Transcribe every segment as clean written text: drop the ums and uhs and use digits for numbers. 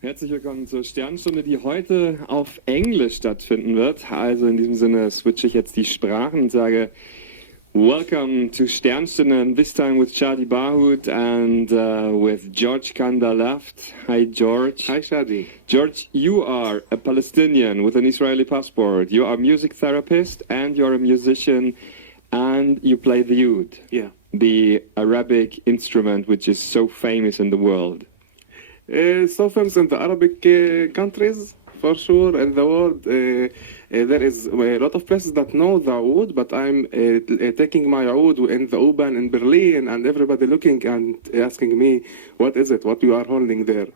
Herzlich willkommen zur Sternstunde, die heute auf Englisch stattfinden wird. Also in diesem Sinne switche ich jetzt die Sprachen und sage Welcome to Sternstunde, and this time with Shadi Bahoud and with George Kandalaft. Hi George. Hi Shadi. George, you are a Palestinian with an Israeli passport. You are a music therapist and you're a musician and you play the Oud. Yeah. The Arabic instrument which is so famous in the world. So famous in the Arabic countries, for sure, in the world. There is a lot of places that know the Oud, but I'm taking my Oud in the U-Bahn in Berlin, and everybody looking and asking me, what is it, what you are holding there?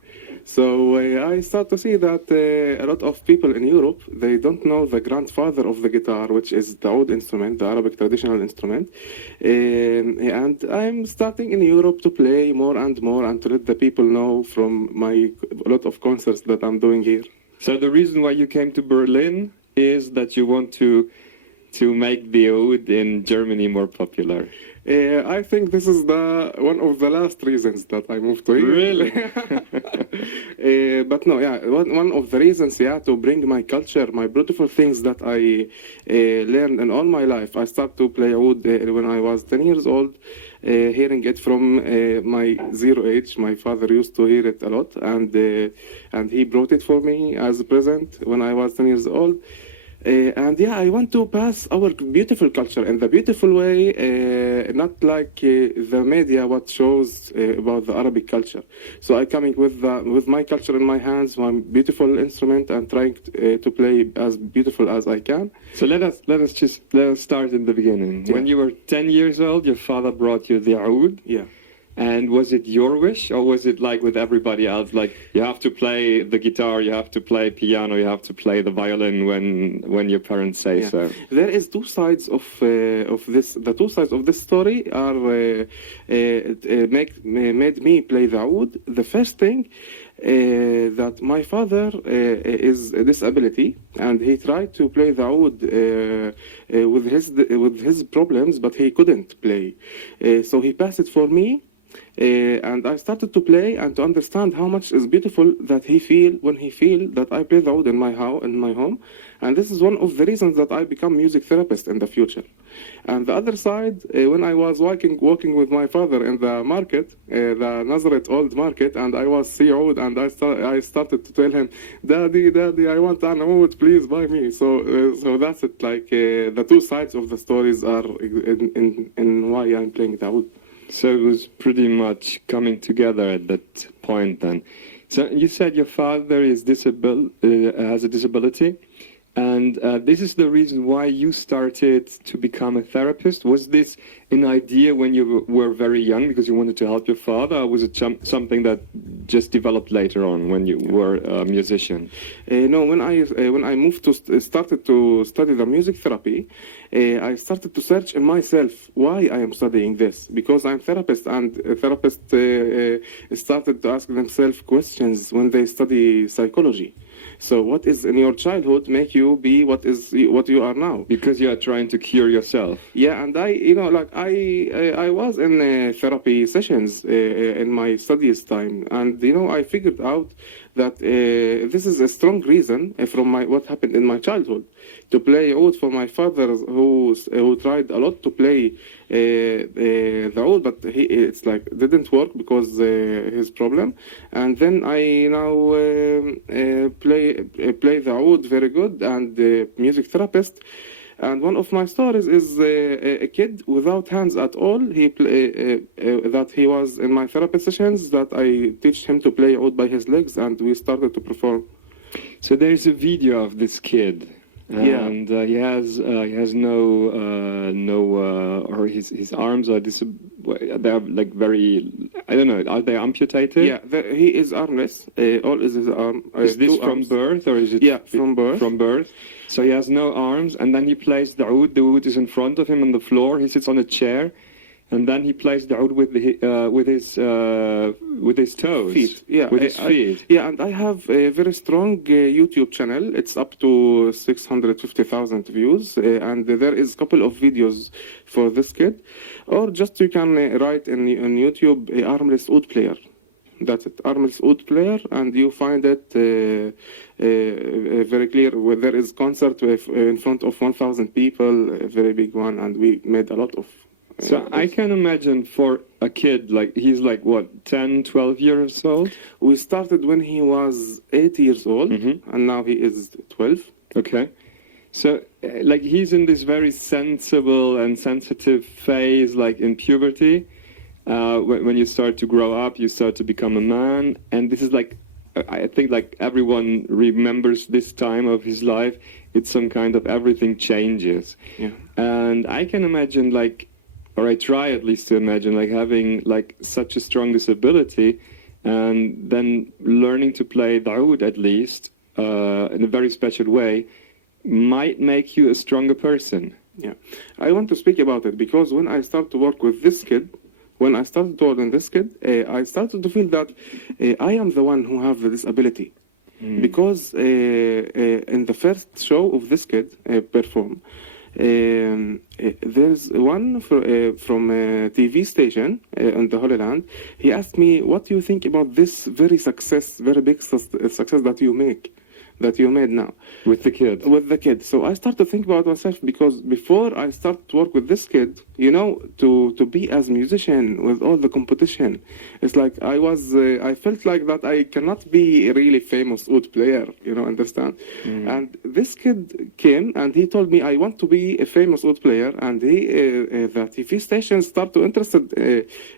So I start to see that a lot of people in Europe, they don't know the grandfather of the guitar, which is the Oud instrument, the Arabic traditional instrument. And I'm starting in Europe to play more and more and to let the people know from my lot of concerts that I'm doing here. So the reason why you came to Berlin is that you want to make the Oud in Germany more popular. I think this is one of the last reasons that I moved to here. Really? But no, yeah, one of the reasons, yeah, to bring my culture, my beautiful things that I learned in all my life. I started to play Oud when I was 10 years old, hearing it from my 0 age. My father used to hear it a lot, and he brought it for me as a present when I was 10 years old. And yeah, I want to pass our beautiful culture in the beautiful way, not like the media what shows about the Arabic culture. So I'm coming with my culture in my hands, my beautiful instrument, and trying to play as beautiful as I can. So let us start in the beginning. Yeah. When you were 10 years old, your father brought you the Oud. Yeah. And was it your wish, or was it like with everybody else, like you have to play the guitar, you have to play piano, you have to play the violin when your parents say so? There is two sides of this. The two sides of this story are made me play the Oud. The first thing that my father is a disability, and he tried to play the Oud with his problems, but he couldn't play. So he passed it for me. And I started to play and to understand how much is beautiful that he feel when he feel that I play the Oud in my home, and this is one of the reasons that I become music therapist in the future. And the other side, when I was walking with my father in the market, the Nazareth old market, and I was see Oud, and I started to tell him, Daddy, I want an Oud, please buy me. So that's it. Like the two sides of the stories are in why I'm playing the Oud. So it was pretty much coming together at that point then. So you said your father is has a disability, and this is the reason why you started to become a therapist. Was this an idea when you were very young because you wanted to help your father, or was it something that just developed later on when you were a musician? No, when I moved to started to study the music therapy, I started to search in myself why I am studying this, because I'm a therapist, and therapists started to ask themselves questions when they study psychology. So what is in your childhood make you be what you are now? Because you are trying to cure yourself. Yeah, and I was in therapy sessions in my studies time, and I figured out that this is a strong reason from what happened in my childhood to play Oud for my father, who tried a lot to play the Oud, but it's like didn't work because his problem. And then I now play the Oud very good, and music therapist. And one of my stories is a kid without hands at all. That he was in my therapy sessions, that I teach him to play Oud by his legs, and we started to perform. So there's a video of this kid, and he has no or his arms are they're like very, I don't know, are they amputated? Yeah, he is armless. All is his arm. Is this from birth, or is it? Yeah, from birth. From birth. So he has no arms, and then he plays the Oud. The Oud is in front of him on the floor. He sits on a chair, and then he plays the Oud with his toes. Feet. Yeah, with his feet. Yeah, and I have a very strong YouTube channel. It's up to 650,000 views, and there is a couple of videos for this kid. Or just you can write on YouTube armless Oud player. That's it. Armless Oud player, and you find it very clear where there is concert with, in front of 1,000 people, a very big one, and we made a lot of. So I can imagine for a kid, like he's like what, 10, 12 years old? We started when he was 8 years old, and now he is 12. Okay. So like he's in this very sensible and sensitive phase, like in puberty. When you start to grow up, you start to become a man, and this is like, I think like everyone remembers this time of his life. It's some kind of everything changes. Yeah. And I can imagine like, or I try at least to imagine like having like such a strong disability and then learning to play the oud at least in a very special way might make you a stronger person. Yeah. I want to speak about it because when I start to work with this kid, when I started to work on this kid, I started to feel that I am the one who have the disability. Because in the first show of this kid perform, there's one from a TV station in the Holy Land. He asked me, what do you think about this very big success that you made now? With the kid? With the kid. So I started to think about myself because before I start to work with this kid, you know, to be as musician with all the competition, it's like I felt like that I cannot be a really famous oud player, you know, understand? And this kid came and he told me, I want to be a famous oud player, and the TV station started to interested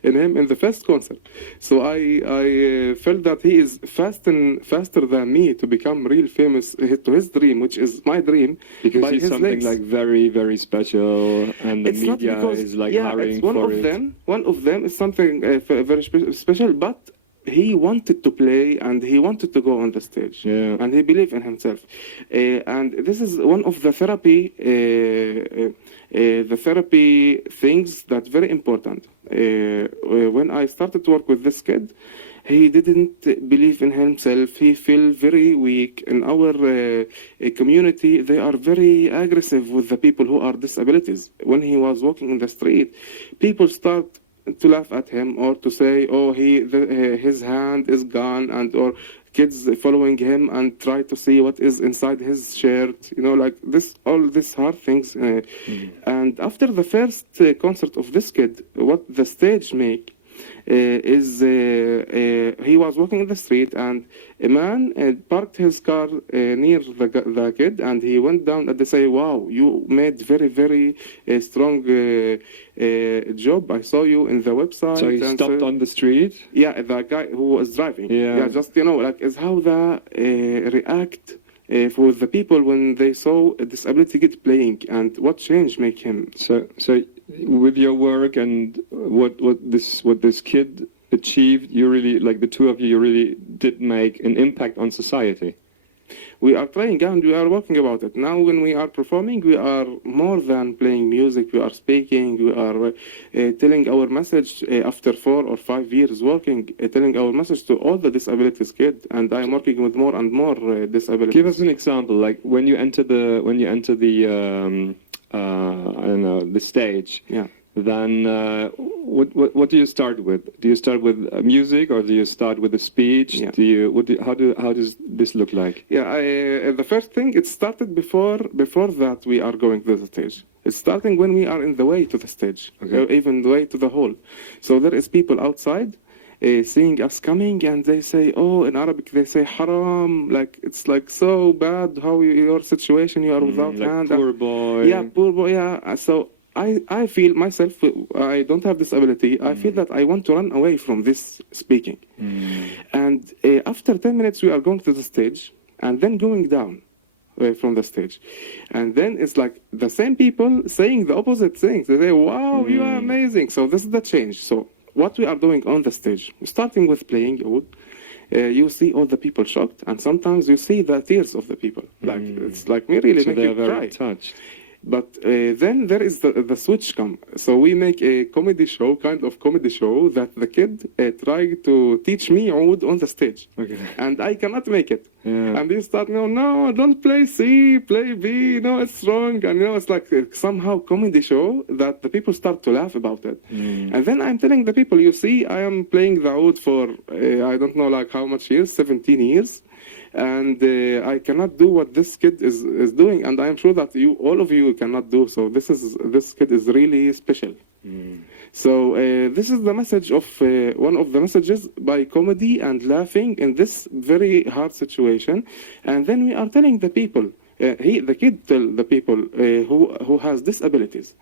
in him in the first concert. So I felt that he is faster than me to become real famous to his dream, which is my dream. Because he's something like very, very special, and the media is like hurrying for it. One of them is something very special, but he wanted to play and he wanted to go on the stage, and he believed in himself. And this is one of the therapy things that's very important. When I started to work with this kid, he didn't believe in himself. He felt very weak. In our community, they are very aggressive with the people who are disabilities. When he was walking in the street, people start to laugh at him or to say, "Oh, his hand is gone," and or kids following him and try to see what is inside his shirt. You know, like this, all these hard things. And after the first concert of this kid, what the stage make. He was walking in the street and a man parked his car near the kid, and he went down and they say, "Wow, you made very, very strong job. I saw you in the website." So he stopped on the street? Yeah, the guy who was driving. Yeah, just, you know, like is how they react for the people when they saw a disability kid playing, and what change make him. So with your work and what this kid achieved, you really, like the two of you really did make an impact on society. We are trying and we are working about it. Now when we are performing, we are more than playing music. We are speaking, we are telling our message after 4 or 5 years working, telling our message to all the disabilities kids, and I am working with more and more disabilities. Give us an example, like when you enter the I don't know, the stage. Yeah. Then what do you start with? Do you start with music or do you start with a speech? Yeah. How does this look like? Yeah, the first thing, it started before that we are going to the stage. It's starting when we are in the way to the stage, even the way to the hall. So there is people outside seeing us coming, and they say, "Oh," in Arabic they say "haram," like it's like so bad how your situation, you are without like hand. Poor boy. Yeah, poor boy. Yeah. So I feel myself, I don't have disability. I feel that I want to run away from this speaking. And after 10 minutes, we are going to the stage and then going down from the stage. And then it's like the same people saying the opposite things. They say, "Wow, you are amazing." So this is the change. So what we are doing on the stage, starting with playing oud, you see all the people shocked, and sometimes you see the tears of the people. Like it's like me really so make they you are very cry. touched. But then there is the switch come. So we make a comedy show, kind of comedy show, that the kid tried to teach me oud on the stage. Okay. And I cannot make it. Yeah. And they start, no, don't play C, play B, no, it's wrong. And it's like somehow comedy show that the people start to laugh about it. And then I'm telling the people, you see, I am playing the oud for, I don't know like how much years, 17 years. And I cannot do what this kid is doing, and I am sure that all of you cannot do. So this kid is really special. So this is the message of one of the messages by comedy and laughing in this very hard situation. And then we are telling the people, the kid tell the people who has disabilities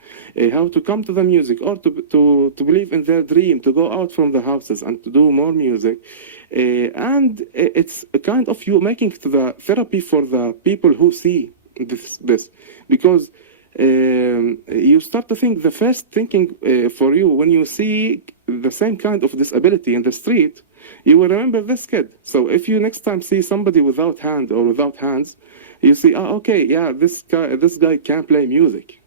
how to come to the music, or to believe in their dream, to go out from the houses and to do more music. And it's a kind of you making the therapy for the people who see this. Because you start to think, the first thinking for you when you see the same kind of disability in the street, you will remember this kid. So if you next time see somebody without hand or without hands, you see, okay, yeah, this guy can play music.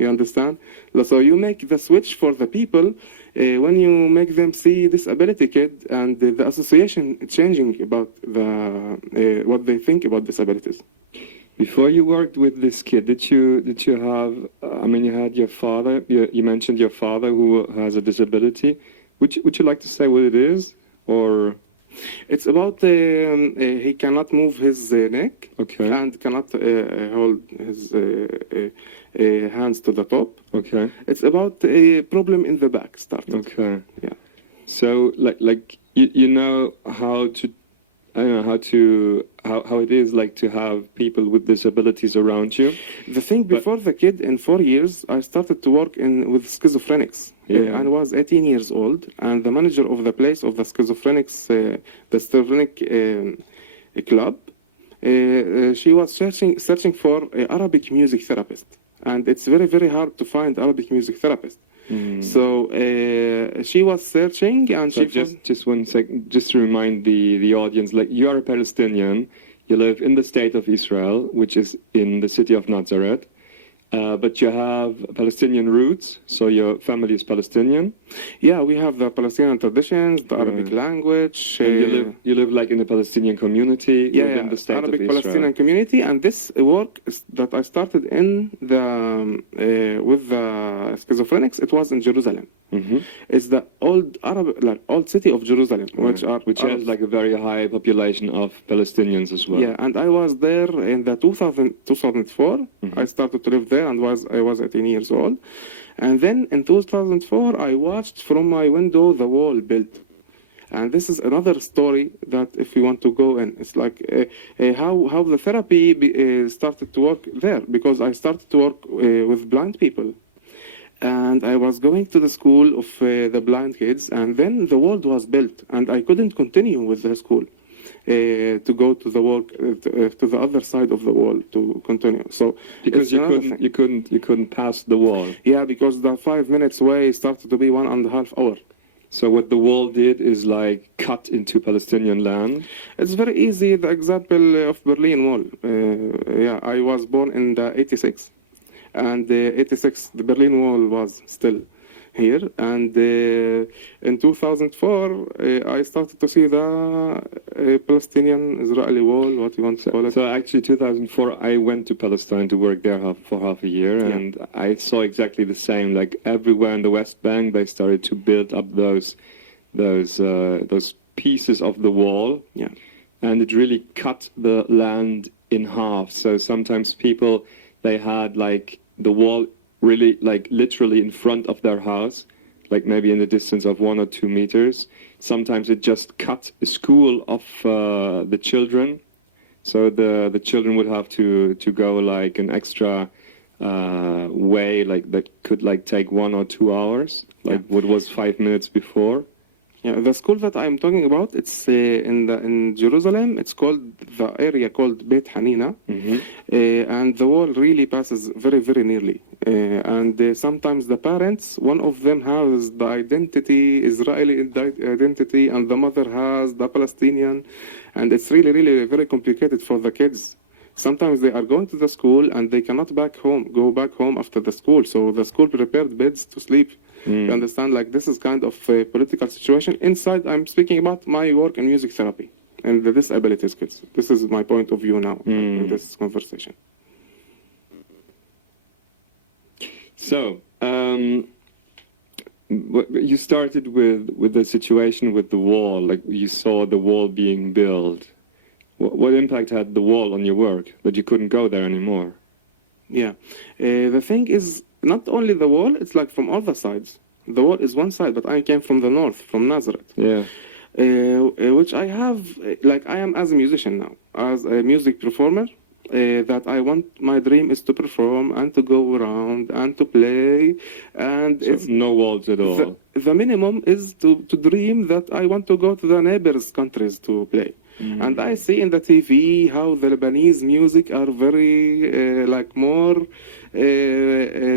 You understand? So you make the switch for the people when you make them see disability kid, and the association changing about what they think about disabilities. Before you worked with this kid, did you have? I mean, you had your father. You mentioned your father who has a disability. Would you like to say what it is, or? It's about he cannot move his neck, Okay. and cannot hold his hands to the top. Okay. It's about a problem in the back started. Okay. Yeah. So like you know how to, I don't know how it is like to have people with disabilities around you. The thing before the kid, in 4 years, I started to work with schizophrenics. Yeah. I was 18 years old, and the manager of the place of the schizophrenics, the schizophrenic club, she was searching for an Arabic music therapist, and it's very, very hard to find Arabic music therapist. So she was searching, and So she just 1 second, just to remind the audience, like you are a Palestinian, you live in the state of Israel, which is in the city of Nazareth, but you have Palestinian roots, so your family is Palestinian. Yeah, we have the Palestinian traditions, the Arabic language. And you live like in a Palestinian community within the state Arabic of Israel. Palestinian community, and this work that I started in the with the schizophrenics, it was in Jerusalem. It's the old city of Jerusalem, which has like a very high population of Palestinians as well. Yeah, and I was there in the 2004. I started to live there, and I was 18 years old. And then in 2004, I watched from my window the wall built. And this is another story that if you want to go in, it's like how the therapy started to work there, because I started to work with blind people. And I was going to the school of the blind kids, and then the wall was built, and I couldn't continue with the school to go to the work to the other side of the wall to continue. So because you couldn't pass the wall. Yeah, because the 5 minutes way started to be 1.5 hours. So what the wall did is like cut into Palestinian land. It's very easy. The example of Berlin Wall. Yeah, I was born in the 86, and 86 the Berlin Wall was still here, and in 2004 I started to see the Palestinian-Israeli wall, what you want to call it. So actually 2004 I went to Palestine to work there for half a year, and I saw exactly the same. Like everywhere in the West Bank, they started to build up those pieces of the wall, and it really cut the land in half. So sometimes people, they had like the wall really like literally in front of their house, like maybe in the distance of 1 or 2 meters. Sometimes it just cut a school of the children, so the children would have to go like an extra way, like that could like take 1 or 2 hours, like what was 5 minutes before. Yeah, the school that I'm talking about, it's in Jerusalem. It's called, the area called Beit Hanina, and the wall really passes very, very nearly. And sometimes the parents, one of them has the Israeli identity, and the mother has the Palestinian, and it's really, really very complicated for the kids Sometimes they are going to the school and they cannot go back home after the school. So the school prepared beds to sleep. You understand? Like this is kind of a political situation. Inside, I'm speaking about my work in music therapy and the disability skills. This is my point of view now in this conversation. So, you started with the situation with the wall, like you saw the wall being built. What impact had the wall on your work that you couldn't go there anymore? Yeah, the thing is not only the wall, it's like from all the sides. The wall is one side, but I came from the north, from Nazareth. Yeah. Which I have, like I am as a musician now, as a music performer, that I want, my dream is to perform and to go around and to play, and So it's no walls at all. the minimum is to dream that I want to go to the neighbors' countries to play. And I see in the TV how the Lebanese music are very like more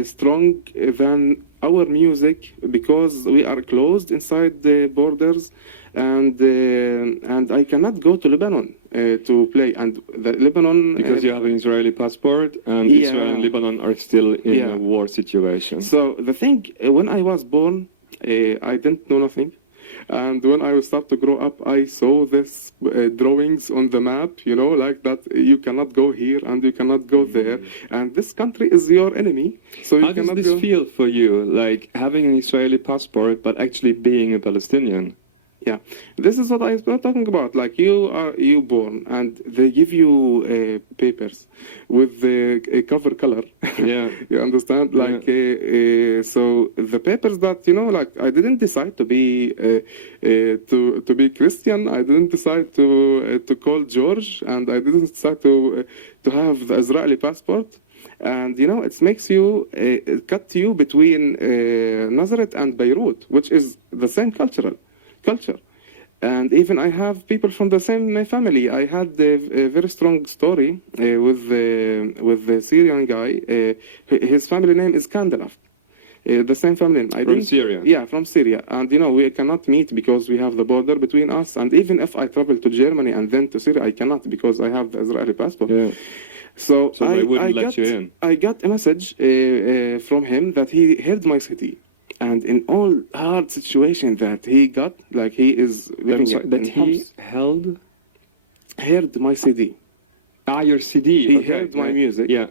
strong than our music because we are closed inside the borders, and I cannot go to Lebanon to play. And the Lebanon Because you have an Israeli passport, and Yeah. Israel and Lebanon are still in Yeah. a war situation. So the thing, when I was born, I didn't know nothing. And when I start to grow up, I saw this drawings on the map, you know, like that you cannot go here and you cannot go there. And this country is your enemy. So you How does cannot this go. feel for you, like having an Israeli passport but actually being a Palestinian? Yeah, this is what I was talking about. Like you born and they give you papers with the cover color. Yeah. You understand? Like so the papers that like I didn't decide to be to be Christian. I didn't decide to call George, and I didn't decide to have the Israeli passport. And it makes you cut you between Nazareth and Beirut, which is the same culture. And even I have people from the same family. I had a very strong story with the Syrian guy. His family name is Kandalaft. The same family name. From Syria? Yeah, from Syria. And we cannot meet because we have the border between us. And even if I travel to Germany and then to Syria, I cannot because I have the Israeli passport. Yeah. So they wouldn't let you in. I got a message from him that he heard my CD. And in all hard situation that he got, like he is living That he heard my CD. your CD. He okay. heard my music. Yeah.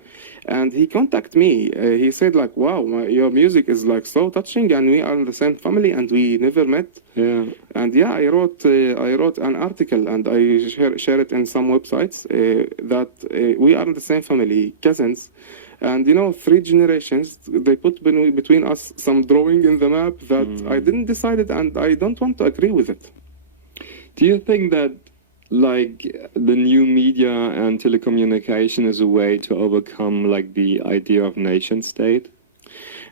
And he contacted me. He said like, wow, your music is like so touching, and we are in the same family, and we never met. Yeah. And yeah, I wrote an article, and I share it in some websites that we are in the same family, cousins. And 3 generations, they put between us some drawing in the map that I didn't decide it, and I don't want to agree with it. Do you think that like the new media and telecommunication is a way to overcome like the idea of nation state?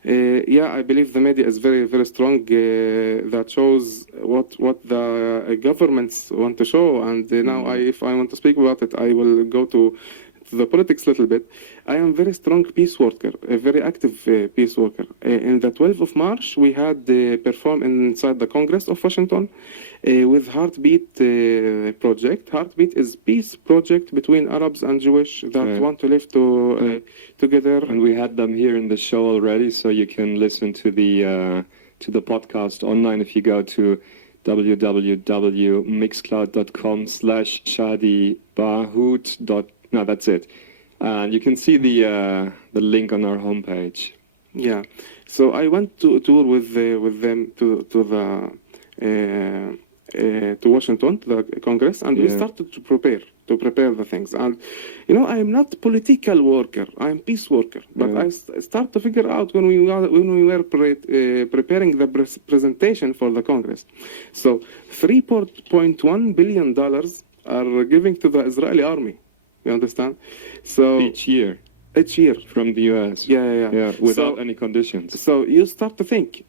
Yeah, I believe the media is very, very strong. That shows what the governments want to show. And now, if I want to speak about it, I will go to the politics a little bit. I am a very strong peace worker, a very active peace worker. In the 12th of March, we had performed inside the Congress of Washington with Heartbeat project. Heartbeat is peace project between Arabs and Jewish that want to live together. And we had them here in the show already, so you can listen to the podcast online if you go to www.mixcloud.com/shadibahut. No, that's it. And you can see the link on our homepage. Yeah. So I went to a tour with them to Washington, to the Congress, and we started to prepare the things. And I am not political worker. I am peace worker. But I start to figure out when we were preparing the presentation for the Congress. So $3.1 billion are giving to the Israeli army. You understand? So Each year from the US. Yeah, without any conditions. So you start to think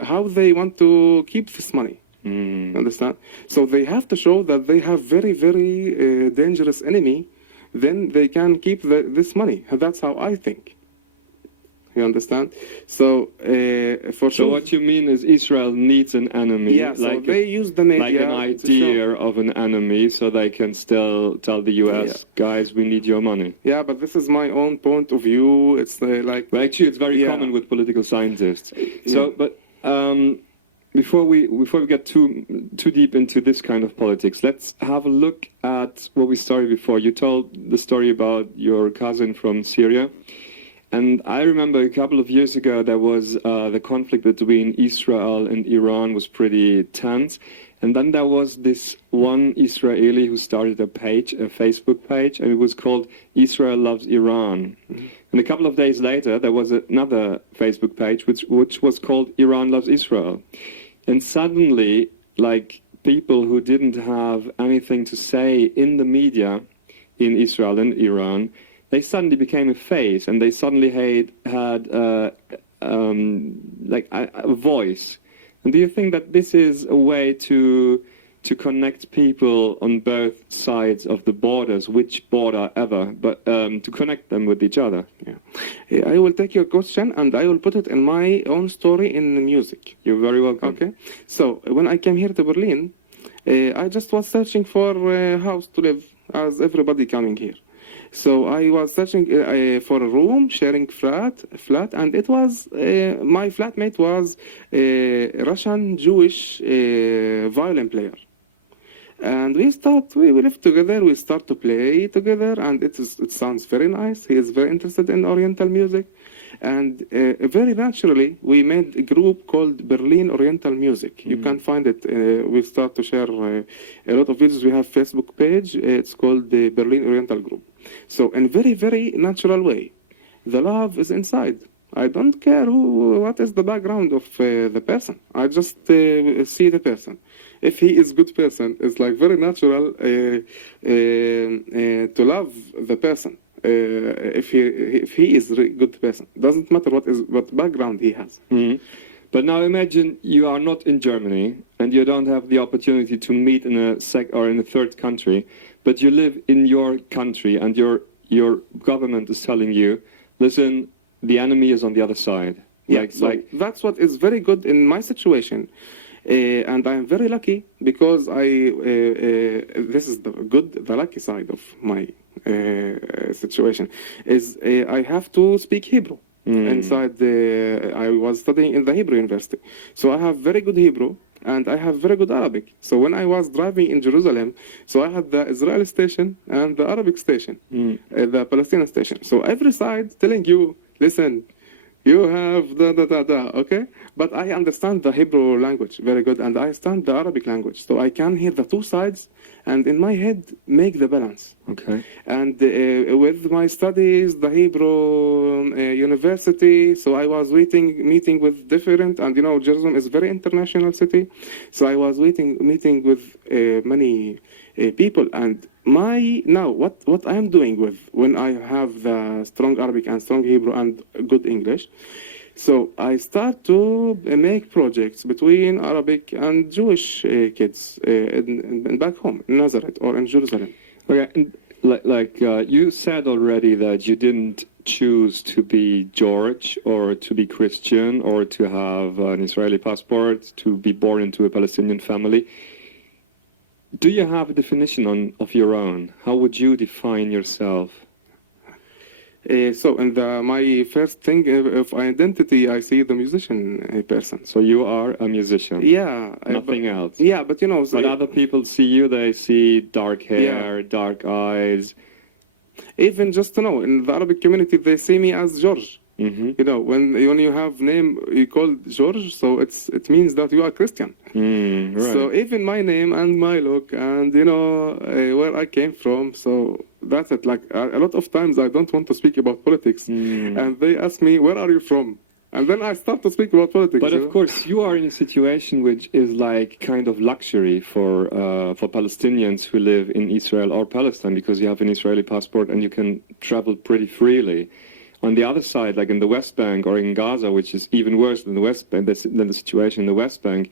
how they want to keep this money. Understand? So they have to show that they have very, very dangerous enemy. Then they can keep this money. That's how I think. You understand? So for So sure. what you mean is Israel needs an enemy, Yeah, so like they use the media like an to show. idea of an enemy, so they can still tell the U.S. guys, we need your money. Yeah, but this is my own point of view. It's like. Well, actually, it's very Yeah. common with political scientists. Yeah. So, but before we get too deep into this kind of politics, let's have a look at what we started before. You told the story about your cousin from Syria. And I remember a couple of years ago there was the conflict between Israel and Iran was pretty tense. And then there was this one Israeli who started a Facebook page, and it was called Israel Loves Iran. Mm-hmm. And a couple of days later there was another Facebook page which was called Iran Loves Israel. And suddenly, like, people who didn't have anything to say in the media in Israel and Iran, they suddenly became a face, and they suddenly had a voice. And do you think that this is a way to connect people on both sides of the borders, which border ever, but to connect them with each other? Yeah. I will take your question and I will put it in my own story in music. You're very welcome. Okay. So when I came here to Berlin, I just was searching for a house to live, as everybody coming here. So I was searching for a room, sharing flat, and it was my flatmate was a Russian Jewish violin player, and we live together. We start to play together, and it sounds very nice. He is very interested in Oriental music, and very naturally we made a group called Berlin Oriental Music. You can find it. We start to share a lot of videos. We have Facebook page. It's called the Berlin Oriental Group. So in very, very natural way, the love is inside. I don't care what is the background of the person. I just see the person. If he is good person, it's like very natural to love the person. If he is a good person, doesn't matter what background he has. Mm-hmm. But now imagine you are not in Germany and you don't have the opportunity to meet in a third country, but you live in your country and your government is telling you, listen, the enemy is on the other side. Yeah, that's what is very good in my situation. And I'm very lucky because this is the lucky side of my situation, is I have to speak Hebrew. Inside I was studying in the Hebrew University. So I have very good Hebrew and I have very good Arabic. So when I was driving in Jerusalem, so I had the Israeli station and the Arabic station, the Palestinian station. So every side telling you, listen, you have okay? But I understand the Hebrew language very good, and I understand the Arabic language. So I can hear the two sides, and in my head, make the balance. Okay. And with my studies, the Hebrew university, so I was meeting with different, and Jerusalem is a very international city. So I was meeting with many people, and what I am doing when I have the strong Arabic and strong Hebrew and good English, so I start to make projects between Arabic and Jewish kids back home in Nazareth or in Jerusalem. Okay, and you said already that you didn't choose to be George or to be Christian or to have an Israeli passport, to be born into a Palestinian family. Do you have a definition of your own? How would you define yourself? So in my first thing of identity, I see the musician person. So you are a musician? Yeah. Nothing else? Yeah, but But other people see you, they see dark hair, dark eyes. Even just to know, in the Arabic community, they see me as George. Mm-hmm. When you have name you call George, so it means that you are Christian. Right. So even my name and my look and where I came from, so that's it. Like a lot of times I don't want to speak about politics, and they ask me, where are you from? And then I start to speak about politics. But of course, you are in a situation which is like kind of luxury for Palestinians who live in Israel or Palestine, because you have an Israeli passport and you can travel pretty freely. On the other side, like in the West Bank or in Gaza, which is even worse than the West Bank, than the situation in the West Bank,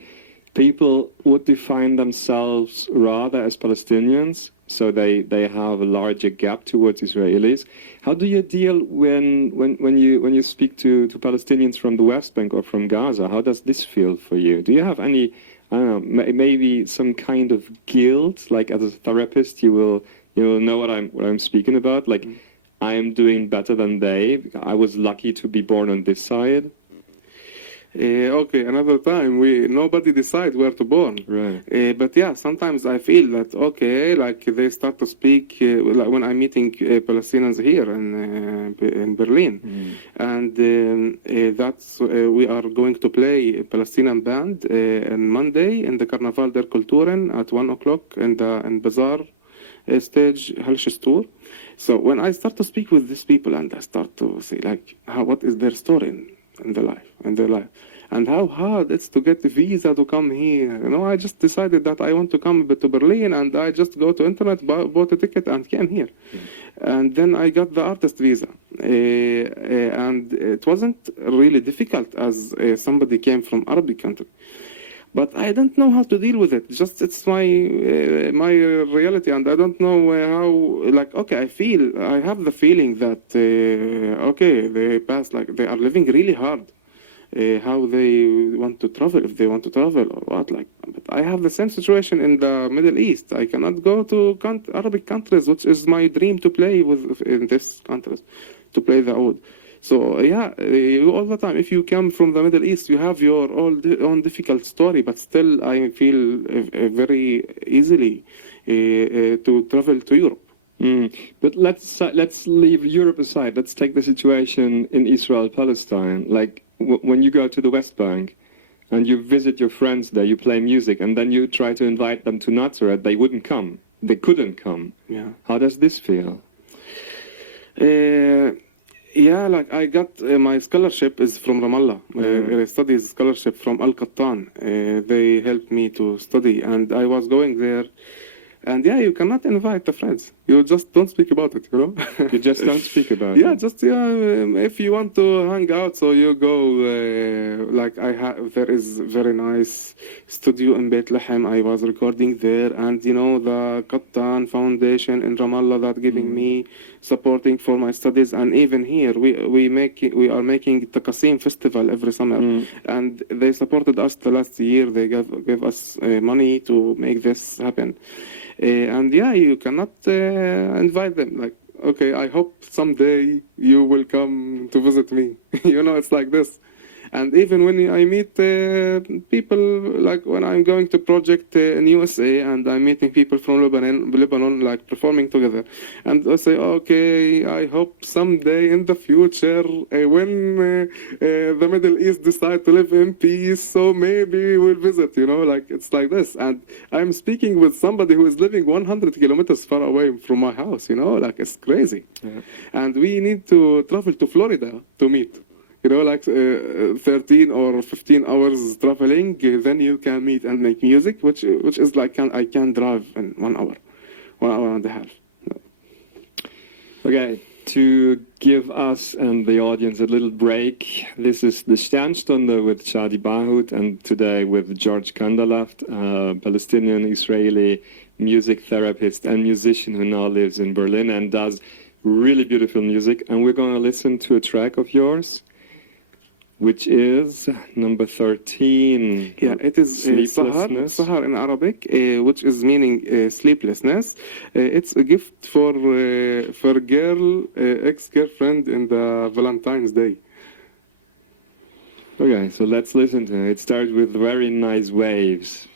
people would define themselves rather as Palestinians so they have a larger gap towards Israelis. How do you deal when you speak to Palestinians from the West Bank or from Gaza? How does this feel for you? Do you have any, I don't know, maybe some kind of guilt? Like as a therapist, you will know what I'm speaking about. Like I am doing better than they. I was lucky to be born on this side. Okay, another time nobody decides where to born. Right. But yeah, sometimes I feel that okay, like they start to speak like when I'm meeting Palestinians here in Berlin, and that's we are going to play a Palestinian band on Monday in the Carnaval der Kulturen at 1:00 in Bazaar stage Halshistur. So when I start to speak with these people and I start to say like what is their story in their life, and how hard it's to get the visa to come here. You know, I just decided that I want to come to Berlin, and I just go to internet, bought a ticket, and came here. And then I got the artist visa, and it wasn't really difficult as somebody came from Arabic country. But I don't know how to deal with it. Just it's my reality, and I don't know how. Like, okay, I have the feeling that okay, they pass like they are living really hard. How they want to travel, if they want to travel or what. Like, but I have the same situation in the Middle East. I cannot go to Arabic countries, which is my dream to play with in these countries, to play the oud. So yeah, all the time, if you come from the Middle East, you have your own difficult story, but still I feel very easily to travel to Europe. But let's leave Europe aside. Let's take the situation in Israel-Palestine. Like when you go to the West Bank and you visit your friends there, you play music, and then you try to invite them to Nazareth, they wouldn't come. They couldn't come. Yeah. How does this feel? Yeah, like I got my scholarship is from Ramallah. I studied scholarship from Al-Qattan. They helped me to study, and I was going there. And yeah, you cannot invite the friends. You just don't speak about it, you know? You just don't speak about yeah, it? If you want to hang out, so you go, like there is very nice studio in Bethlehem. I was recording there, and you know, the Qattan Foundation in Ramallah that giving me supporting for my studies. And even here, we are making the Qasim Festival every summer. And they supported us the last year. They gave us money to make this happen. And yeah, you cannot invite them. Like, okay, I hope someday you will come to visit me. You know, it's like this. And even when I meet people, like when I'm going to project in USA and I'm meeting people from Lebanon, like performing together, and I say, okay, I hope someday in the future, when the Middle East decide to live in peace, so maybe we'll visit, you know, like it's like this. And I'm speaking with somebody who is living 100 kilometers far away from my house, you know, like it's crazy. Yeah. And we need to travel to Florida to meet. You know, like 13 or 15 hours traveling, then you can meet and make music, which is like I can drive in 1 hour and a half. Okay, to give us and the audience a little break, this is the Sternstunde with Shadi Bahut, and today with George Kandalaft, Palestinian Israeli music therapist and musician who now lives in Berlin and does really beautiful music. And we're going to listen to a track of yours, which is number 13. Yeah, it is Sahar in Arabic, which is meaning sleeplessness. It's a gift for girl, ex-girlfriend in the Valentine's Day. Okay, so let's listen to it. It starts with very nice waves.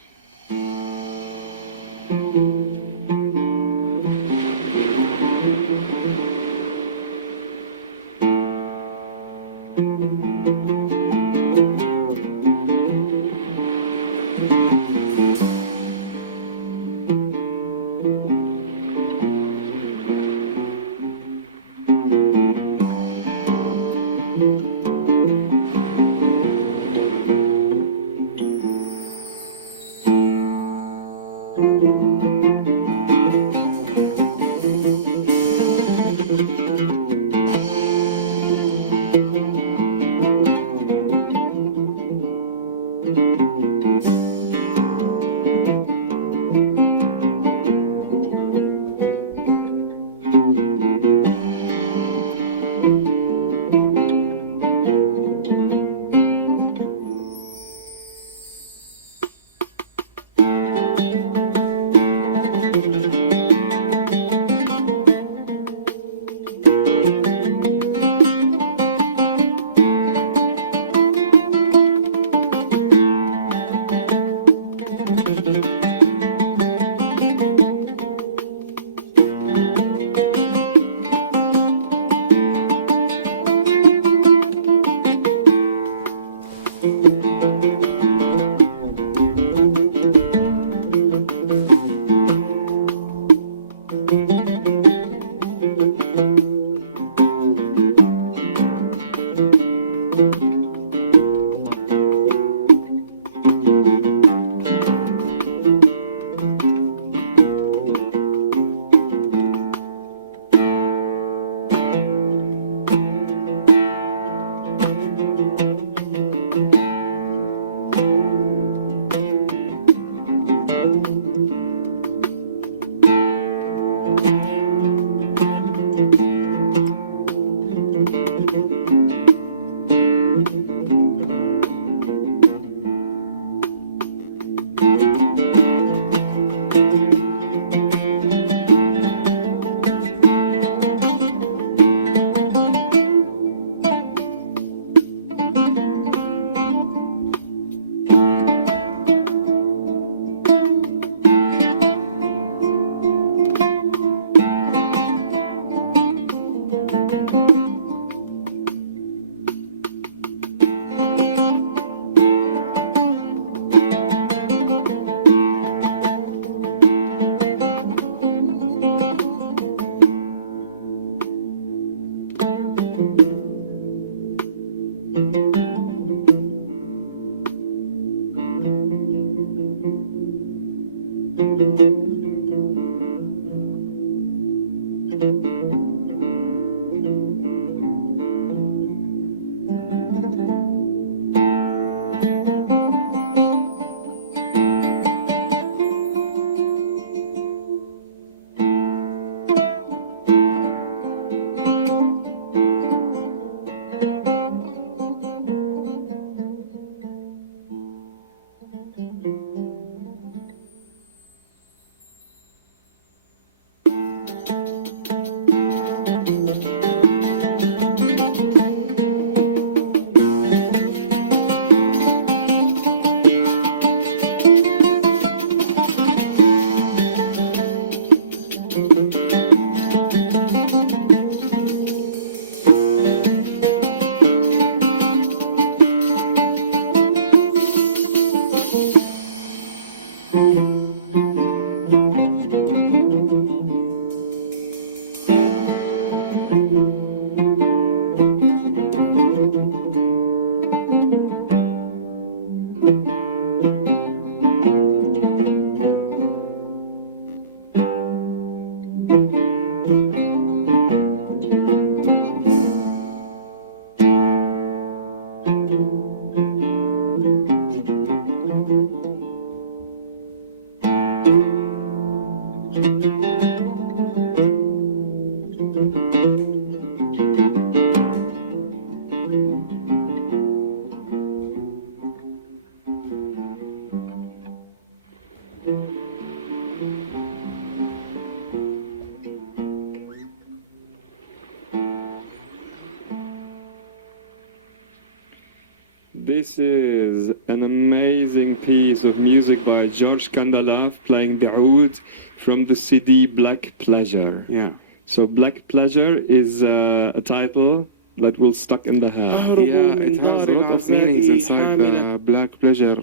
This is an amazing piece of music by George Kandalaft playing the Oud from the CD Black Pleasure. Yeah. So Black Pleasure is a title that will stuck in the head. Yeah, it has a lot of meanings inside the Black Pleasure.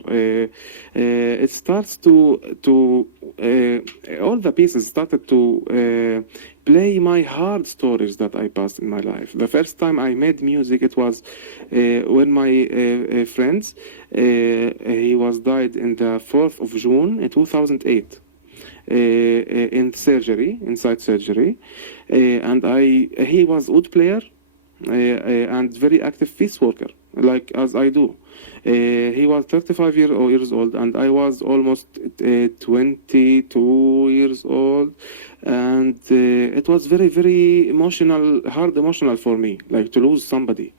It starts to all the pieces started to play my hard stories that I passed in my life. The first time I made music, it was when my friends, he was died in the 4th of June in 2008. Inside surgery, and he was oud player and very active peace worker, like as I do. He was 35 years old, and I was almost 22 years old, and it was very, very hard emotional for me, like to lose somebody.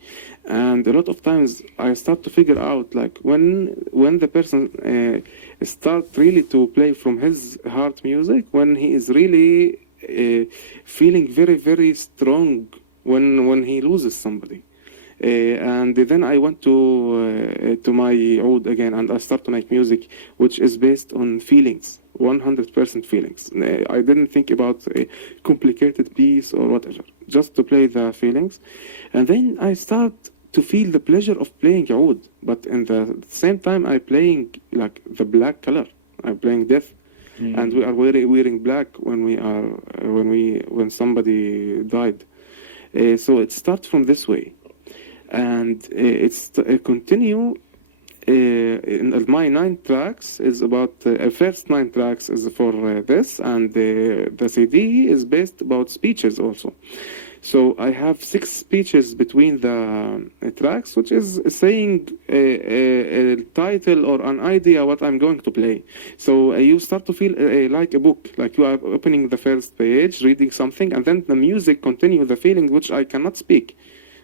And a lot of times I start to figure out, like when the person start really to play from his heart music, when he is really feeling very, very strong when he loses somebody. And then I went to my oud again, and I start to make music which is based on feelings, 100% feelings. I didn't think about a complicated piece or whatever, just to play the feelings. And then I start to feel the pleasure of playing oud, but in the same time I playing like the black color. I'm playing death, and we are wearing black when somebody died. So it starts from this way, and it's continue. In my 9 tracks is about first 9 tracks is for this, and the CD is based about speeches also. So I have 6 speeches between the tracks, which is saying a title or an idea what I'm going to play. So you start to feel like a book, like you are opening the first page, reading something, and then the music continue the feeling which I cannot speak,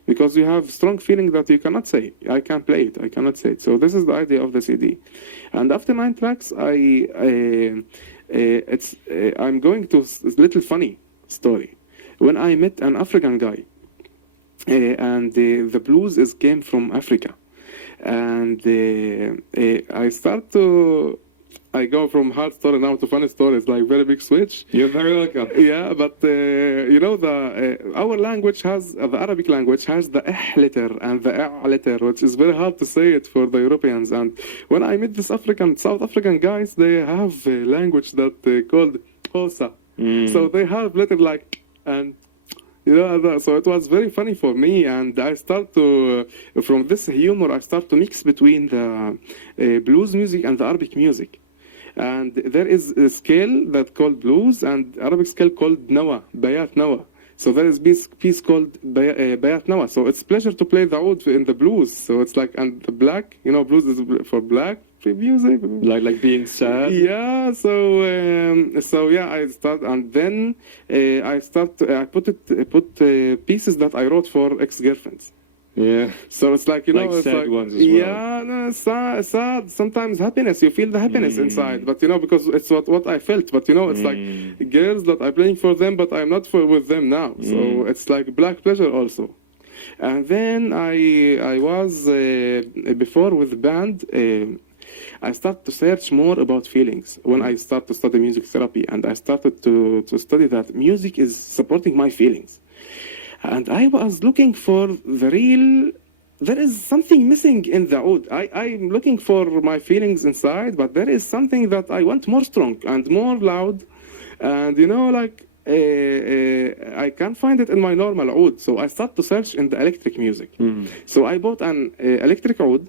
because you have strong feeling that you cannot say. I can't play it. I cannot say it. So this is the idea of the CD. And after 9 tracks, I'm going to a little funny story. When I met an African guy, and the blues came from Africa, and I go from hard story now to funny stories, like very big switch. You're very welcome. Yeah, but you know, our language has, the Arabic language has the letter and the letter, which is very hard to say it for the Europeans. And when I met this South African guys, they have a language that called Hosa. So they have letter like, and you know, so it was very funny for me, and I start to, from this humor, I start to mix between the blues music and the Arabic music. And there is a scale that called blues and Arabic scale called Nawa, Bayat Nawa. So there is piece called Bayat Nawa. So it's pleasure to play the oud in the blues. So it's like, and the black, blues is for black music. Like being sad. Yeah. So yeah, I start, and then I put pieces that I wrote for ex-girlfriends. Yeah. So it's like, like it's sad like, ones as well. yeah, no, sad, sometimes happiness. You feel the happiness inside, but because it's what I felt. But it's like girls that I'm playing for them, but I'm not with them now. So it's like black pleasure also. And then I was before with the band. I started to search more about feelings when I started to study music therapy, and I started to study that music is supporting my feelings. And I was looking for there is something missing in the oud. I'm looking for my feelings inside, but there is something that I want more strong and more loud. And I can't find it in my normal oud. So I started to search in the electric music. So I bought an electric oud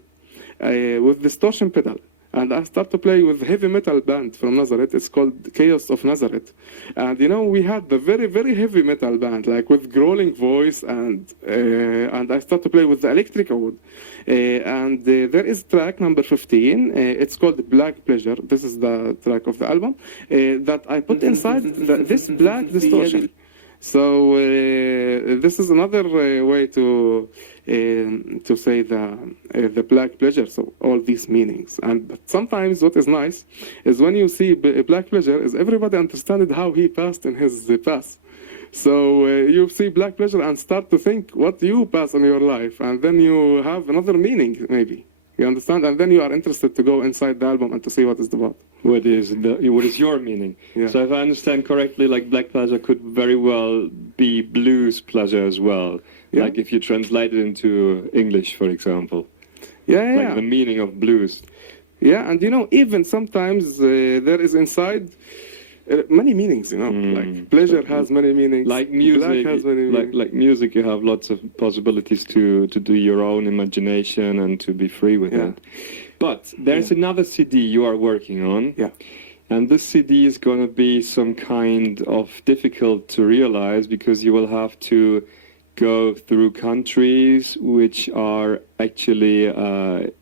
with distortion pedal. And I started to play with heavy metal band from Nazareth. It's called Chaos of Nazareth. And we had the very, very heavy metal band, like with growling voice. And I started to play with the electric oud. And there is track number 15. It's called Black Pleasure. This is the track of the album that I put inside this black distortion. So this is another way to say the black pleasure. So all these meanings, and sometimes what is nice is when you see black pleasure is everybody understood how he passed in his past. So you see black pleasure and start to think what you pass in your life, and then you have another meaning maybe. You understand, and then you are interested to go inside the album and to see what is about. What is your meaning? Yeah. So if I understand correctly, like black pleasure could very well be blues pleasure as well. Yeah. Like if you translate it into English, for example. Yeah. Like the meaning of blues. Yeah, and even sometimes there is inside many meanings. Like pleasure has many meanings. Like music, black has many meanings. like music, you have lots of possibilities to do your own imagination and to be free with it. But there's another CD you are working on. Yeah. And this CD is going to be some kind of difficult to realize because you will have to go through countries which are actually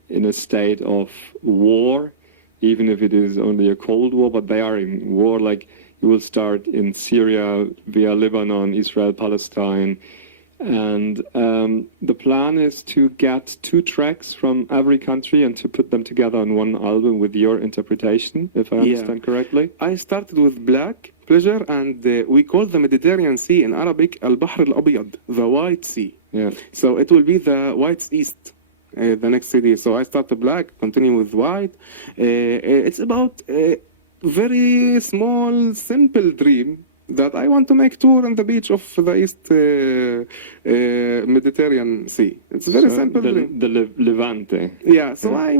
in a state of war, even if it is only a cold war, but they are in war. Like you will start in Syria, via Lebanon, Israel, Palestine. And the plan is to get 2 tracks from every country and to put them together on one album with your interpretation, if I understand correctly. I started with black pleasure, and we call the Mediterranean Sea in Arabic al-Bahr al-Abyad, the White Sea. Yeah. So it will be the White East, the next CD. So I started black, continue with white. It's about a very small, simple dream that I want to make tour on the beach of the East Mediterranean Sea. It's very simple. The Levante. Yeah. So I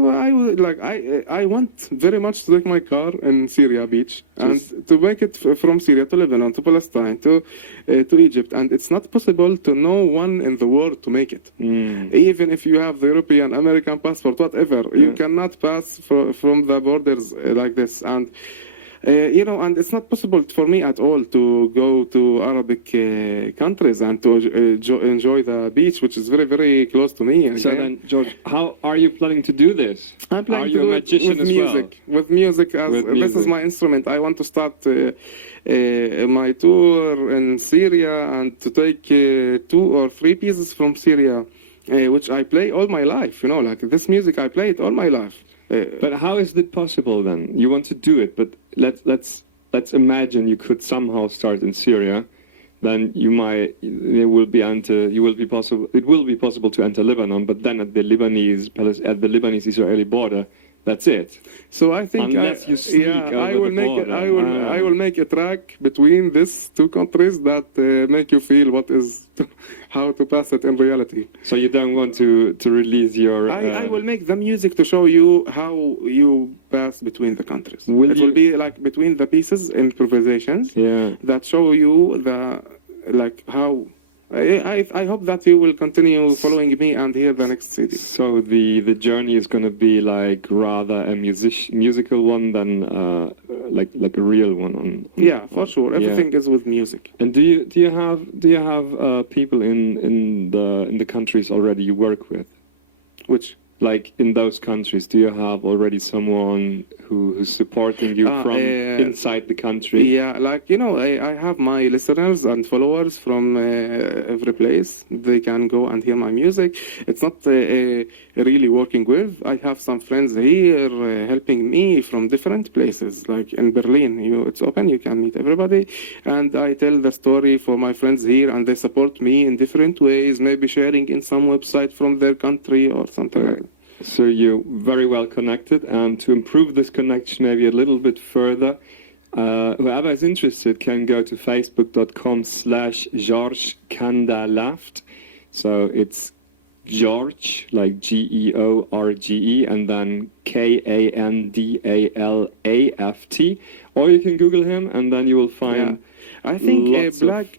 want very much to take my car in Syria beach and to make it from Syria to Lebanon to Palestine to Egypt, and it's not possible to no one in the world to make it. Even if you have the European, American passport, whatever, you cannot pass from the borders like this. And and it's not possible for me at all to go to Arabic countries and to enjoy the beach, which is very, very close to me. So then, George, how are you planning to do this? I'm planning are you to do a magician with as music. well? With music, this is my instrument. I want to start my tour in Syria and to take 2 or 3 pieces from Syria, which I play all my life. Like this music, I play it all my life. But how is it possible then? You want to do it, but let's imagine you could somehow start in Syria. Then it will be possible to enter Lebanon, but then at the Lebanese-Israeli border, that's it. So I think unless you sneak over the border. I will make a track between these 2 countries that make you feel how to pass it in reality. So you don't want to release your... I will make the music to show you how you pass between the countries. Will be like between the pieces, improvisations that show you how... I hope that you will continue following me and hear the next CD. So the journey is going to be like rather a musical one than like a real one on Yeah, for sure. Everything is with music. And do you have people in the countries already you work with? Which? Like in those countries, do you have already someone who's supporting you from inside the country? Yeah, like, you know, I have my listeners and followers from every place. They can go and hear my music. It's not really working with. I have some friends here helping me from different places. Like in Berlin, it's open, you can meet everybody. And I tell the story for my friends here, and they support me in different ways, maybe sharing in some website from their country or something like that. So you're very well connected, and to improve this connection maybe a little bit further, whoever is interested can go to facebook.com/George Kandalaft. So it's George, like George, and then Kandalaft. Or you can Google him, and then you will find... Yeah. I think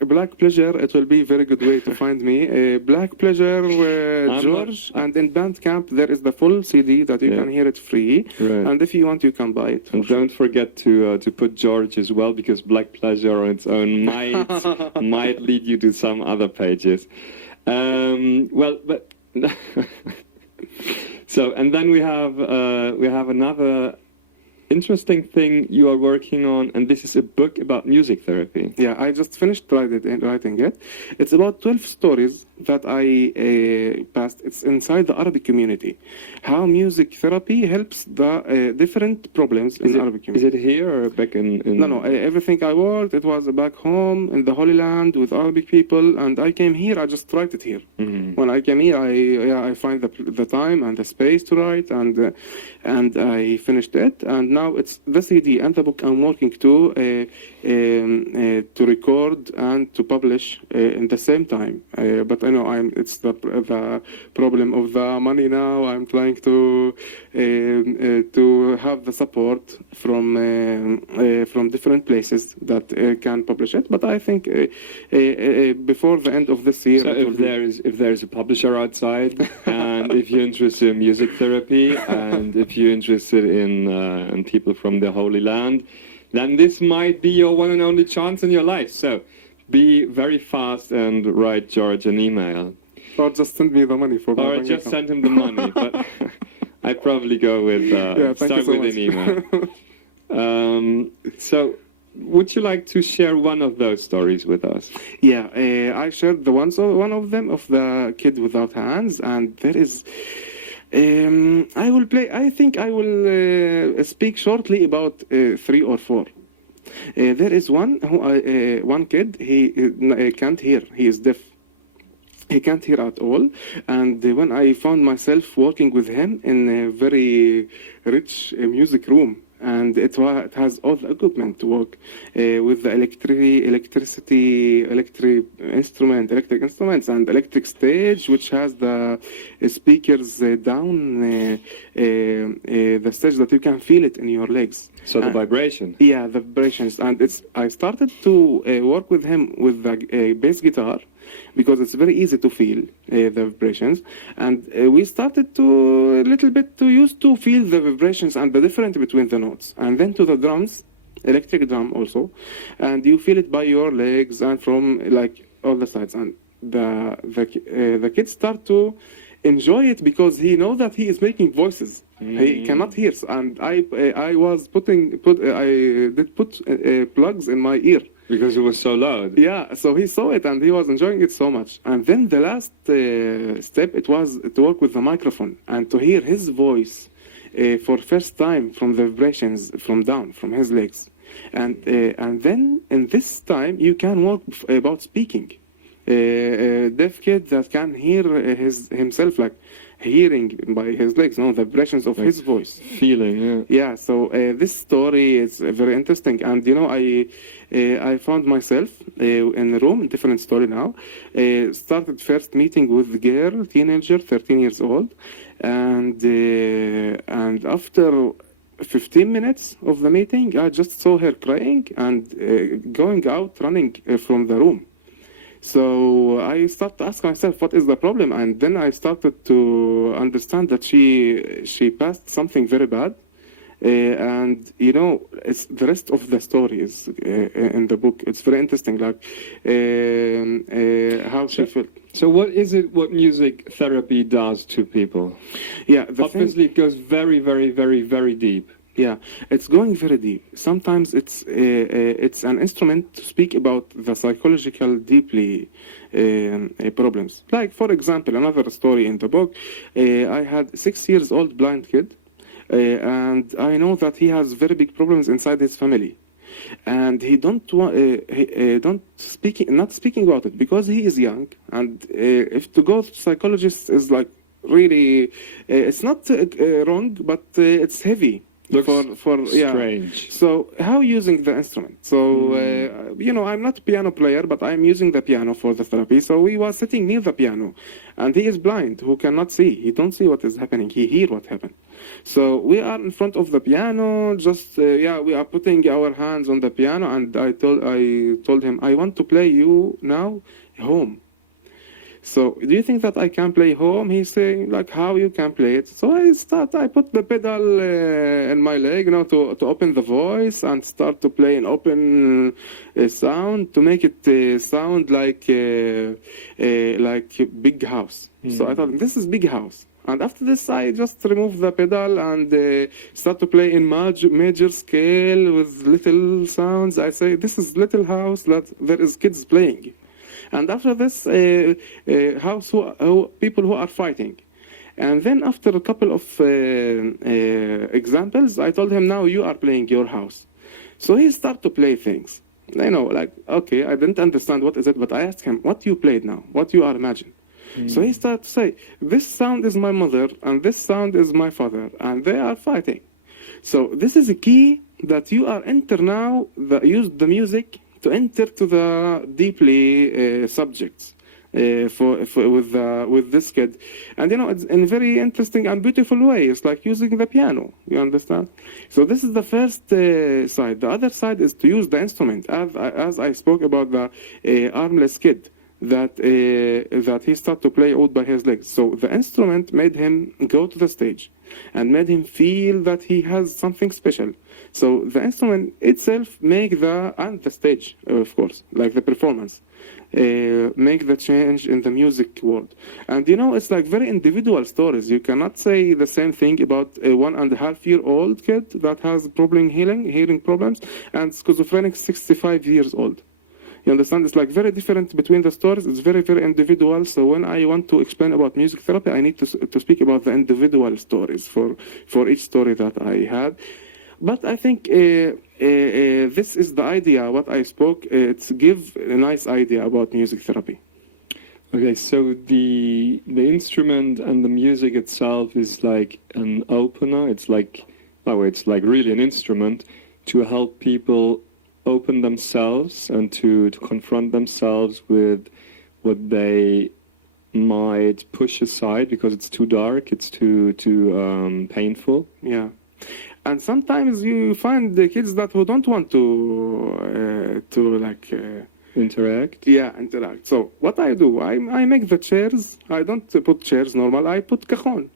Black Pleasure, it will be a very good way to find me. Black Pleasure, George, and in Bandcamp there is the full CD that you can hear it free. Right. And if you want, you can buy it. And don't forget to put George as well, because Black Pleasure on its own might lead you to some other pages. So, and then we have another interesting thing you are working on, and this is a book about music therapy. Yeah, I just finished writing it. It's about 12 stories that I passed. It's inside the Arabic community. How music therapy helps the different problems in the Arabic community. Is it here or back in... No. Everything I worked, it was back home in the Holy Land with Arabic people, and I came here, I just write it here. Mm-hmm. When I came here, I find the time and the space to write, and I finished it. And now it's the CD and the book I'm working to record and to publish in the same time. But I know it's the problem of the money now. I'm trying to have the support from different places that can publish it. But I think before the end of this year. So if there is a publisher outside, and if you're interested in music therapy, and if you're interested in people from the Holy Land, then this might be your one and only chance in your life. So be very fast and write George an email. Or just send me the money for my Or just send him the money. But I'd probably go with start with an email. So would you like to share one of those stories with us? Yeah, I shared one of them of the kid without hands, and there is... I think I will speak shortly about 3 or 4. There is one kid, he can't hear, he is deaf. He can't hear at all, and when I found myself working with him in a very rich music room, and it has all the equipment to work with the electric instruments and electric stage, which has the speakers down the stage that you can feel it in your legs. So the vibration. Yeah, the vibrations. And I started to work with him with the bass guitar, because it's very easy to feel the vibrations, and we started to a little bit to use to feel the vibrations and the difference between the notes, and then to the drums, electric drum also, and you feel it by your legs and from like all the sides, and the kids start to enjoy it because he knows that he is making voices. He cannot hear, and I put plugs in my ear. Because it was so loud. Yeah, so he saw it and he was enjoying it so much. And then the last step, it was to work with the microphone and to hear his voice for first time from the vibrations from his legs. And then in this time, you can work about speaking. A deaf kid that can hear himself, like hearing by his legs, the vibrations of his voice. Feeling, Yeah, so this story is very interesting. And, I found myself in a room, different story now. Started first meeting with the girl, teenager, 13 years old. And after 15 minutes of the meeting, I just saw her crying and going out, running from the room. So I started to ask myself, what is the problem? And then I started to understand that she passed something very bad And you know, it's the rest of the story is in the book. It's very interesting, like how she felt. So what is it what music therapy does to people? Yeah, obviously it goes very, very, very, very deep. Yeah, it's going very deep. Sometimes it's an instrument to speak about the psychological deeply problems. Like, for example, another story in the book, I had 6 years old blind kid, and I know that he has very big problems inside his family. And he don't not speaking about it because he is young, and if to go to psychologist is like really it's not wrong, but it's heavy. For strange. So how using the instrument? So you know, I'm not a piano player, but I'm using the piano for the therapy. So we was sitting near the piano, and he is blind, who cannot see. He don't see what is happening. He hear what happened. So we are in front of the piano, just we are putting our hands on the piano, and I told him, I want to play you now home. So, do you think that I can play home? He's saying, like, how you can play it? So I put the pedal in my leg, you know, to open the voice and start to play an open sound to make it sound like big house. So I thought, this is big house. And after this, I just remove the pedal and start to play in major scale with little sounds. I say, this is little house that there is kids playing. And after this, people who are fighting. And then after a couple of examples, I told him, now you are playing your house. So he started to play things. You know, like, okay, I didn't understand what is it, but I asked him, what you played now? What you are imagining? So he started to say, this sound is my mother, and this sound is my father, and they are fighting. So this is a key that you are enter now, use the music to enter to the deeply subjects with this kid. And you know, it's in a very interesting and beautiful way. It's like using the piano, you understand? So this is the first side. The other side is to use the instrument, as I spoke about the armless kid, that he started to play oud by his legs. So the instrument made him go to the stage and made him feel that he has something special. So the instrument itself and the stage, of course, like the performance, make the change in the music world. And you know, it's like very individual stories. You cannot say the same thing about a 1.5-year-old kid that has hearing problems, and schizophrenic 65 years old. You understand? It's like very different between the stories. It's very, very individual. So when I want to explain about music therapy, I need to speak about the individual stories for each story that I had. But I think this is the idea, what I spoke, to give a nice idea about music therapy. Okay, so the instrument and the music itself is like an opener. It's like really an instrument to help people open themselves and to confront themselves with what they might push aside because it's too dark, it's too painful. Yeah. And sometimes you find the kids who don't want to interact. Yeah, interact. So what I do, I make the chairs. I don't put chairs normal. I put cajon.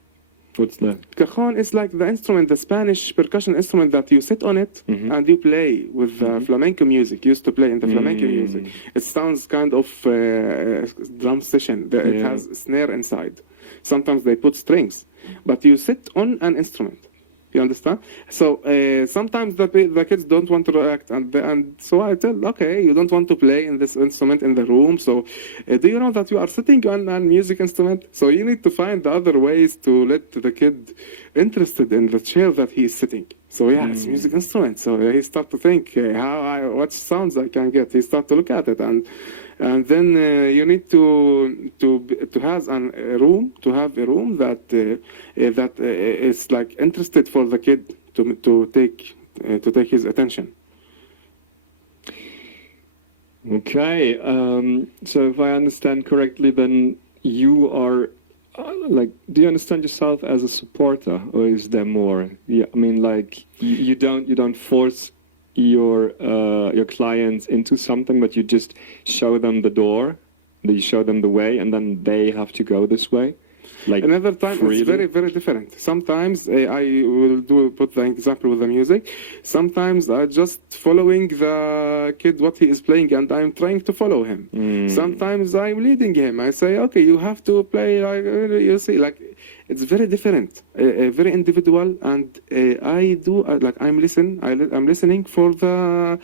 What's that? Cajon is like the instrument, the Spanish percussion instrument that you sit on it and you play with flamenco music. Used to play in the flamenco music. It sounds kind of drum session. It has a snare inside. Sometimes they put strings, but you sit on an instrument. You understand? So sometimes the kids don't want to react, and so I tell, okay, you don't want to play in this instrument in the room. So do you know that you are sitting on a music instrument? So you need to find the other ways to let the kid interested in the chair that he is sitting. So yeah, it's a music instrument. So he start to think what sounds I can get. He start to look at it, and then you need to have a room that is like interested for the kid to take his attention. Okay, so if I understand correctly, then you are do you understand yourself as a supporter, or is there more? Yeah, I mean, like you don't force your clients into something, but you just show them the door, you show them the way, and then they have to go this way. Like Another time freely? it's very, very different. Sometimes I will put the example with the music. Sometimes I just following the kid what he is playing and I'm trying to follow him. Sometimes I'm leading him. I say, okay, you have to play like you see, like it's very different, very individual, and I do like I'm listening for the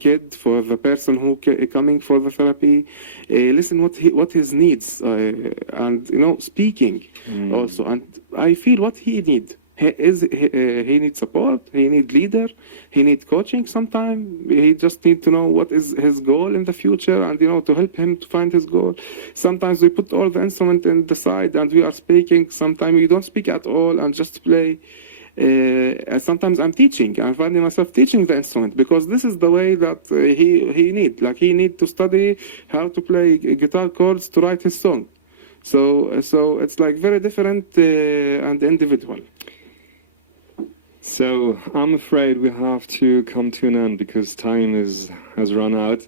kid, for the person who coming for the therapy. Listen what his needs, and speaking also, and I feel what he need. He needs support, he needs leader, he needs coaching sometime. He just need to know what is his goal in the future and to help him to find his goal. Sometimes we put all the instrument in the side and we are speaking. Sometimes we don't speak at all and just play. Sometimes I'm teaching. I'm finding myself teaching the instrument because this is the way that he need. Like he need to study how to play guitar chords to write his song. So it's like very different and individual. So I'm afraid we have to come to an end because time has run out.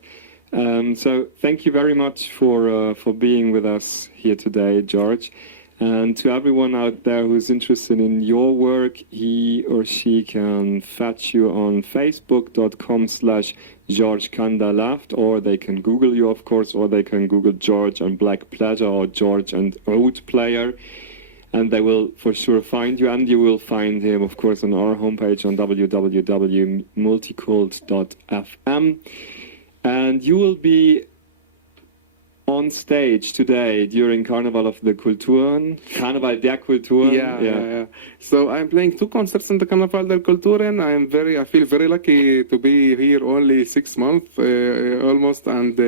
So thank you very much for being with us here today, George. And to everyone out there who's interested in your work, he or she can fetch you on facebook.com/George Kandalaft, or they can Google you, of course, or they can Google George and Black Pleasure or George and Oud Player. And they will for sure find you, and you will find him, of course, on our homepage on www.multicult.fm. And you will be on stage today during Carnival of the Kulturen, Carnival der Kulturen. Yeah. So I'm playing 2 concerts in the Carnival der Kulturen. I feel very lucky to be here only 6 months almost, and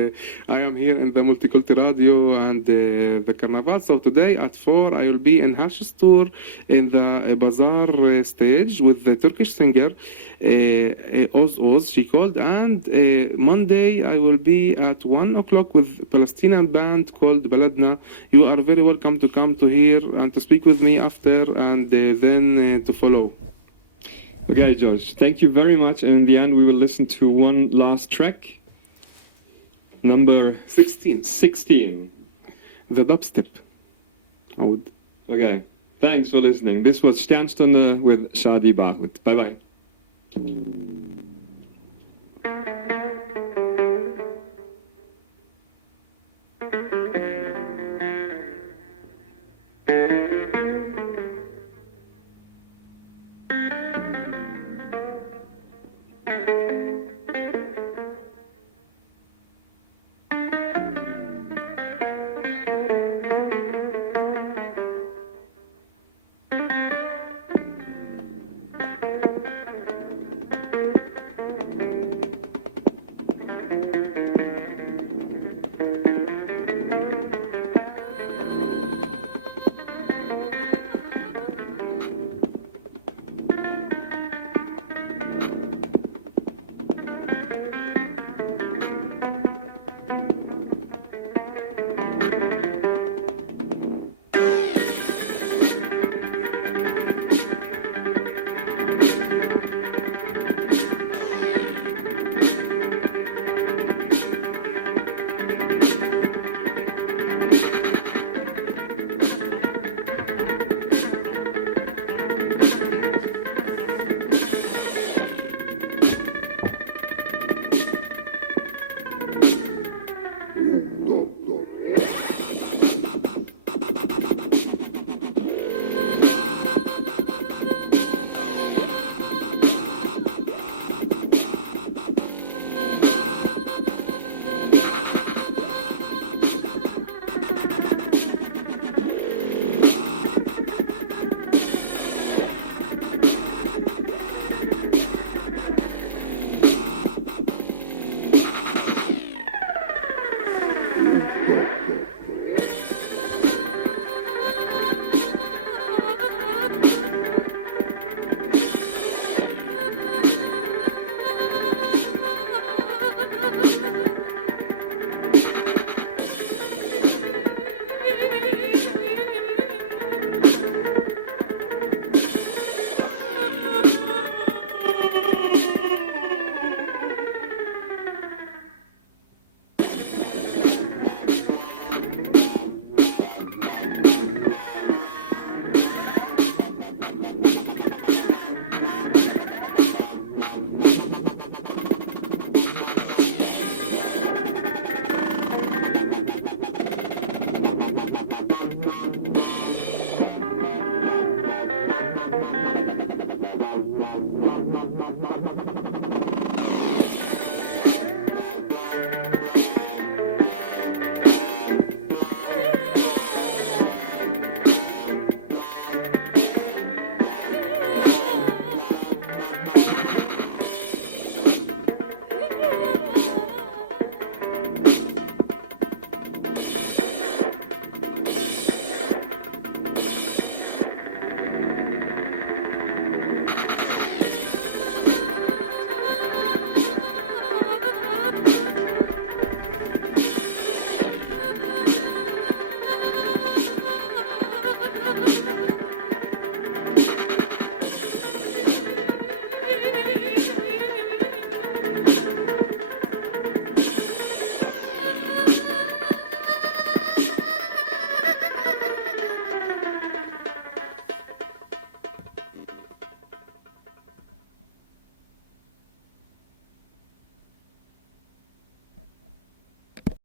I am here in the Multicult Radio and the Carnival. So today at 4 I will be in Harsh's tour in the Bazaar stage with the Turkish singer Oz, she called, and Monday I will be at 1 o'clock with Palestinian band called Baladna. You are very welcome to come to here and to speak with me after, and then to follow. Okay, George, thank you very much. And in the end, we will listen to one last track, number 16, the dubstep. Oud. Okay, thanks for listening. This was Sternstunde with Shadi Bahut. Bye-bye.